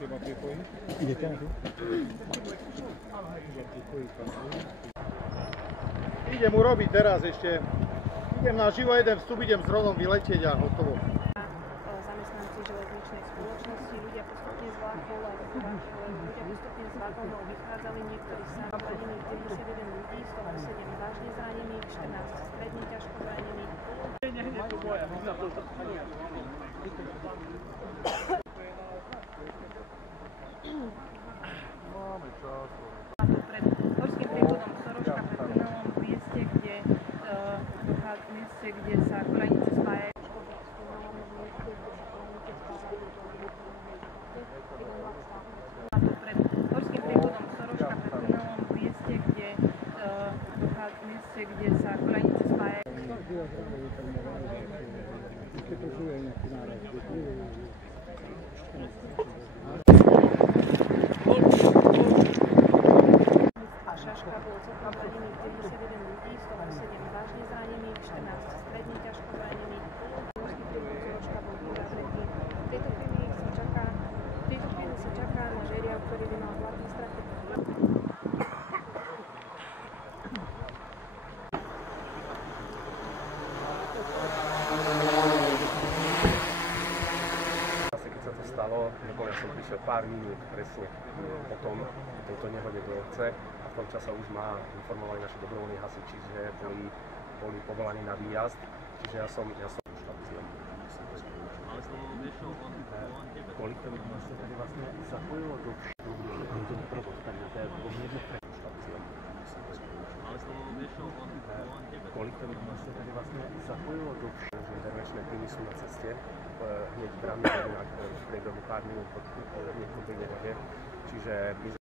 teba pripojiť? Idete na to? Idem urobiť teraz ešte. Idem na živo jeden vstup, idem s dronom vyletieť a hotovo. Zamestnanci železničnej spoločnosti, ľudia postupne z vagónov vychádzali, niektorí sa zranených 91 ľudí, z toho 7 vážne zranených, 14 stredne ťažko zranených. Pred horským priechodom Soroška, pred tunelom v mieste, kde sa koranice spájajú. Pred horským priechodom Soroška, pred tunelom v mieste, kde sa koranice spájajú. A Šaška bolo celkom zranených 91 ľudí, z toho 7 vážne zranených, 14 stredne ťažko zranených. Horský priechod Soroška bol uzavretý. V tejto chvíli sa čaká na žeriav, ktorý by mal platné straty. Keď sa to stalo, ja som prišiel pár minút presne po tejto nehode do obce a v tom čase už ma informovali naši dobrovoľní hasiči, že boli povolaní na výjazd, čiže ja som štáciom. Ale to viešlo on tebe. Kolik to ľudí sa tady vlastne zapojilo do provozovania, to je poměrně štáciom. Ale to viešlo on tebe. Kolik to ľudí sa tady vlastne zapojilo do že intervenčné týmy sú na ceste, hneď v brámě, v priebehu pár minút po tej nehode, čiže my